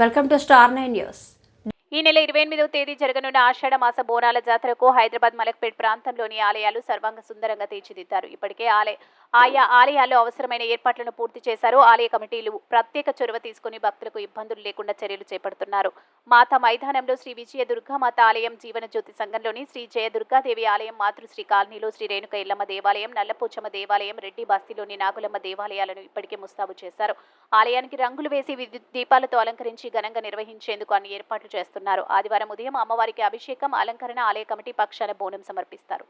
Welcome to star 9 news. ఈ నెల 28వ తేదీ జరగనున్న ఆషాఢ మాస బోనాల జాతరకు హైదరాబాద్ మలక్పేట్ ప్రాంతంలోని ఆలయాలు సర్వాంగ సుందరంగా తీర్చిదిద్దారు. ఇప్పటికే ఆయా ఆలయాల్లో అవసరమైన ఏర్పాట్లను పూర్తి చేశారు. ఆలయ కమిటీలు ప్రత్యేక చొరవ తీసుకుని భక్తులకు ఇబ్బందులు లేకుండా చర్యలు చేపడుతున్నారు. మాతా మైదానంలో శ్రీ విజయ దుర్గామాత ఆలయం, జీవనజ్యోతి సంఘంలోని శ్రీ జయ దుర్గాదేవి ఆలయం, మాతృశ్రీ కాలనీలో శ్రీ రేణుక ఎల్లమ్మ దేవాలయం, నల్లపోచమ్మ దేవాలయం, రెడ్డి బస్తీలోని నాగులమ్మ దేవాలయాలను ఇప్పటికే ముస్తాబు చేశారు. ఆలయానికి రంగులు వేసి విద్యుత్ దీపాలతో అలంకరించి ఘనంగా నిర్వహించేందుకు అన్ని ఏర్పాట్లు చేస్తున్నారు. ఆదివారం ఉదయం అమ్మవారికి అభిషేకం, అలంకరణ ఆలయ కమిటీ పక్షాన బోనం సమర్పిస్తారు.